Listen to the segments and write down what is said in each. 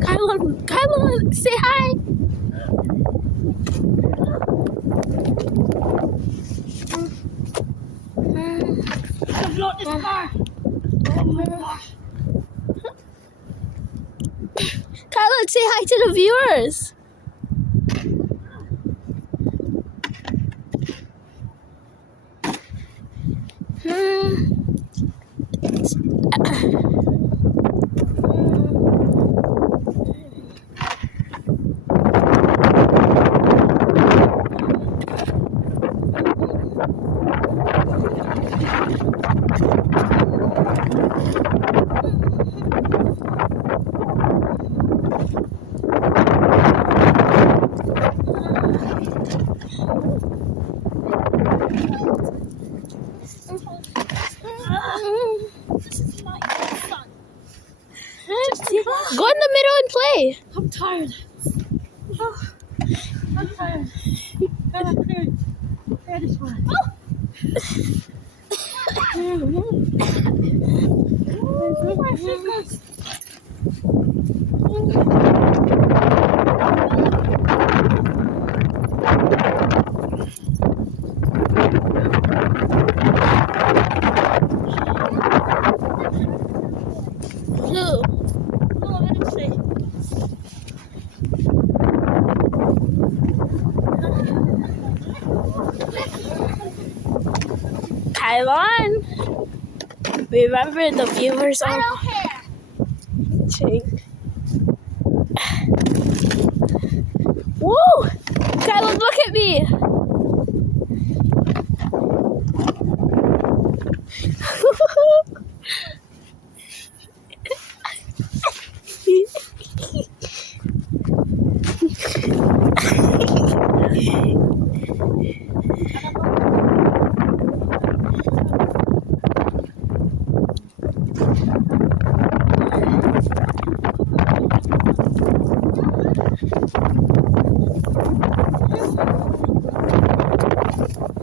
Kyla, say hi. I blow this car. Oh my gosh. Kyla, say hi to the viewers. This is not even fun. Go in the middle and play. I'm tired. Oh, I'm tired. Clear this one. Oh my goodness. Blue. No, let him say. Kylan. Remember the viewers I are don't care. watching. Woo! Kylan, look at me.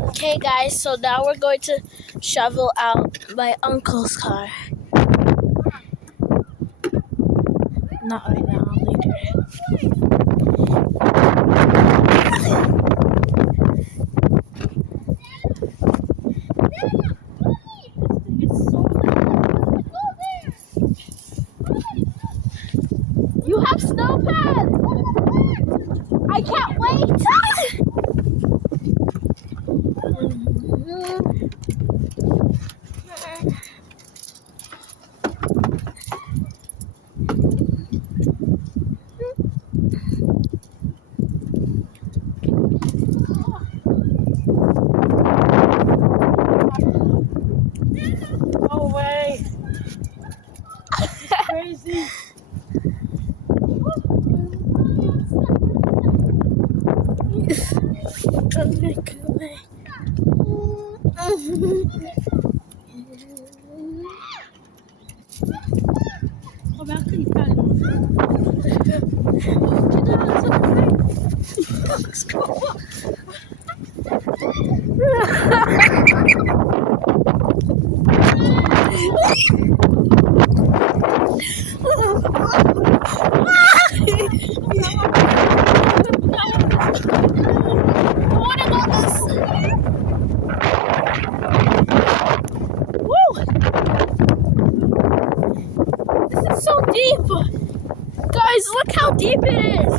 Okay guys, so now we're going to shovel out my uncle's car. Not right now, later. You have snow pads! I can't wait! No way. Crazy. Kom här, skitfärg. This is so deep! Guys, look how deep it is!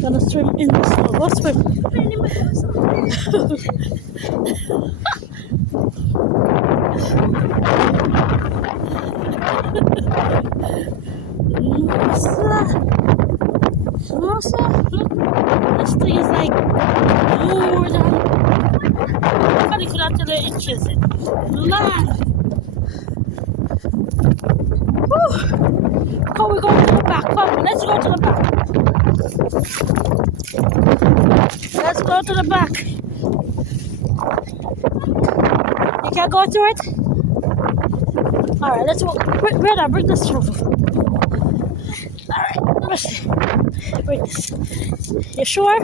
Gonna swim in the snow. Go swim. Look, this thing is like more than 20 inches. Land. Whew. Come, we're going to the back. Come, let's go to the back. Let's go to the back. You can't go through it? Alright, let's walk. Rena, bring this shovel. Alright, let's bring this. You sure?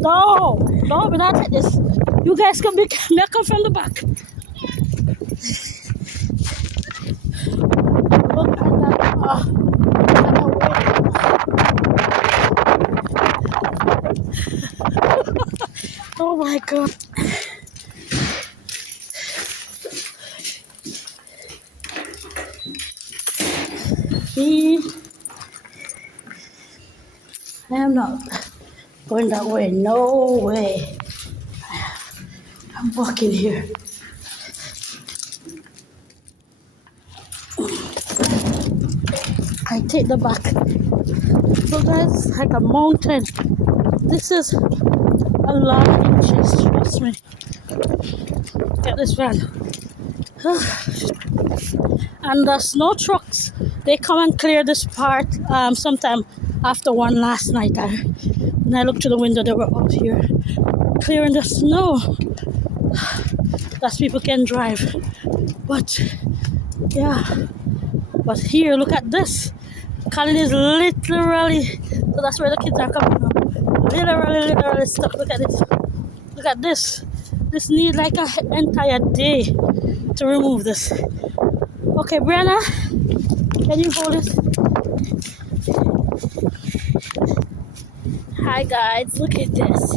No, we're not at this. You guys come back. May I come from the back? Look at that. Oh my god. Me, I am not going that way. No way. I'm walking here. I take the back. So that's like a mountain. This is a lot of inches, trust me. Get this van. And the snow trucks, they come and clear this part sometime after one last night. When I looked through the window, they were out here clearing the snow that people can drive. But yeah, but here, look at this. Colin is literally, so that's where the kids are coming from. Literally stuck. Look at this. Look at this. This needs like an entire day to remove this. Okay, Brianna, can you hold it? Hi guys, look at this.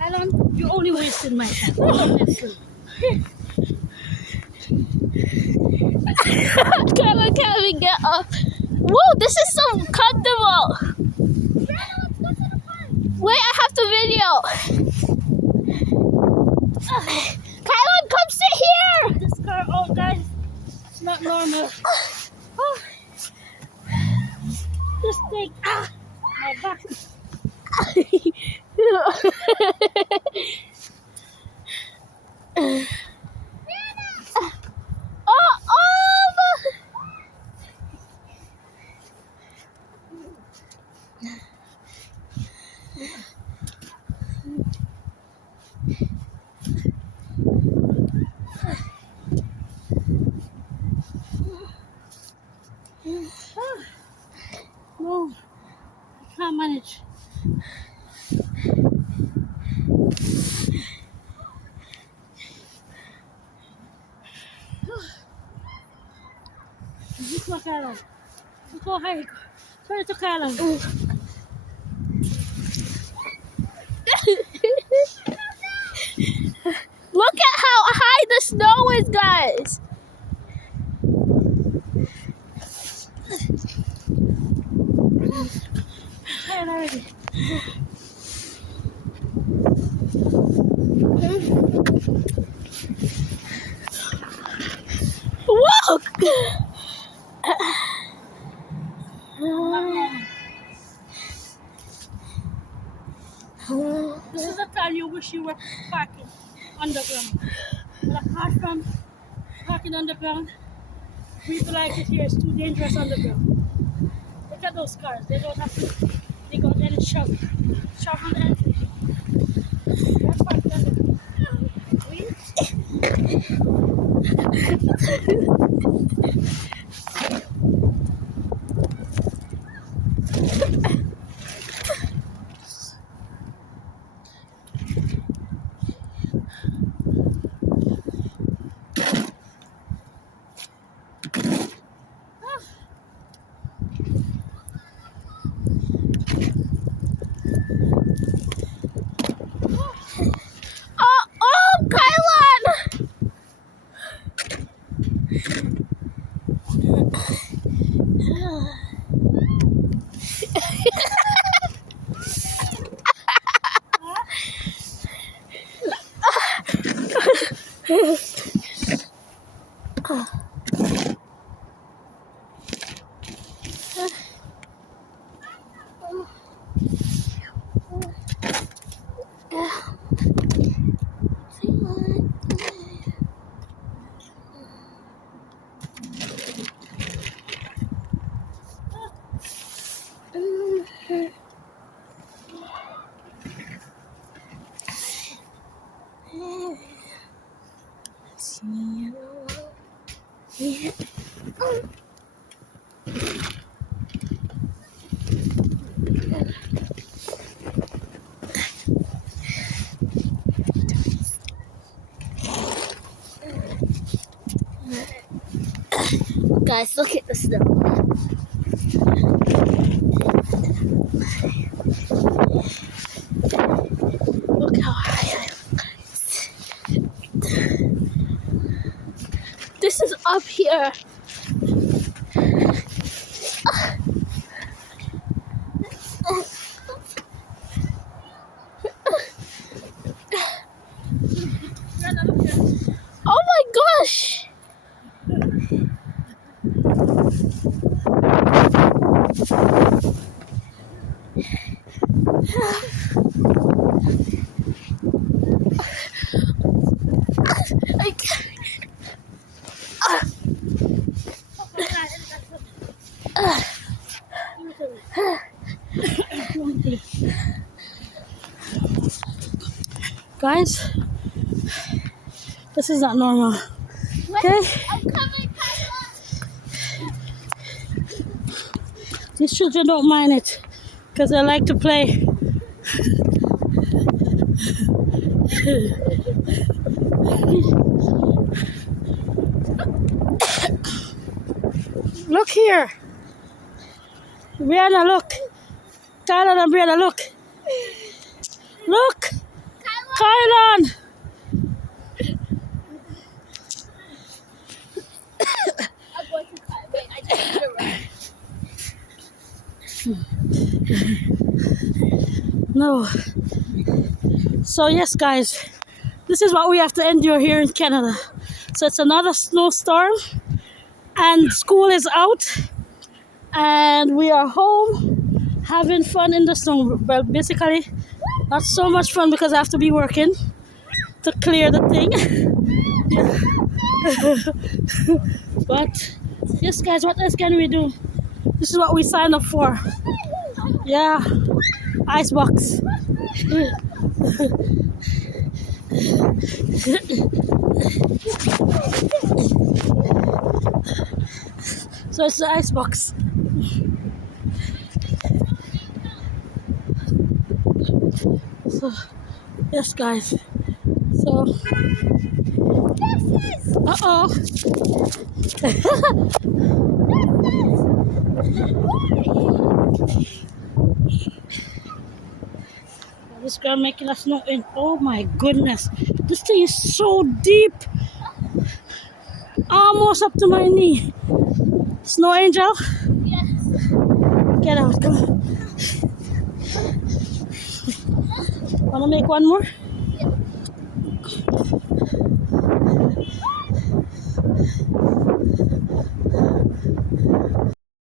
Alan, you only wasted my time. Honestly. Kevin, can we get up? Whoa, this is so comfortable. Wait, I have to video. Kylan, come sit here. This car, oh guys, it's not normal. Oh. This thing, my back. No, I can't manage. Look at Kylan. Look how high. Turn it to Kylan. Look at how high the snow is, guys. Tired already. Whoa! This is the time you wish you were parking underground. But apart from parking underground, people like it here. It's too dangerous underground. Look at those cars. They don't have to. They got any shove. Shove on the entry. They're parked underground. Guys, look at the snow. Look how high I am. This is up here. Oh my gosh! I can't. Guys, this is not normal. Okay? I'm coming, These children don't mind it because they like to play. Look here. Brianna, look. Tyler and Brianna, look. Look. Kylan. I'm going to cry. Wait, I just need to run. No. So yes, guys, this is what we have to endure here in Canada. So it's another snowstorm and school is out and we are home having fun in the snow. Well, basically not so much fun because I have to be working to clear the thing. But yes, guys, what else can we do? This is what we signed up for. Yeah, ice box. So it's the ice box. So yes, guys. So this girl making us snow in. Oh my goodness, this thing is so deep, almost up to my knee. Snow angel, Yes. get out, come on. Wanna make one more?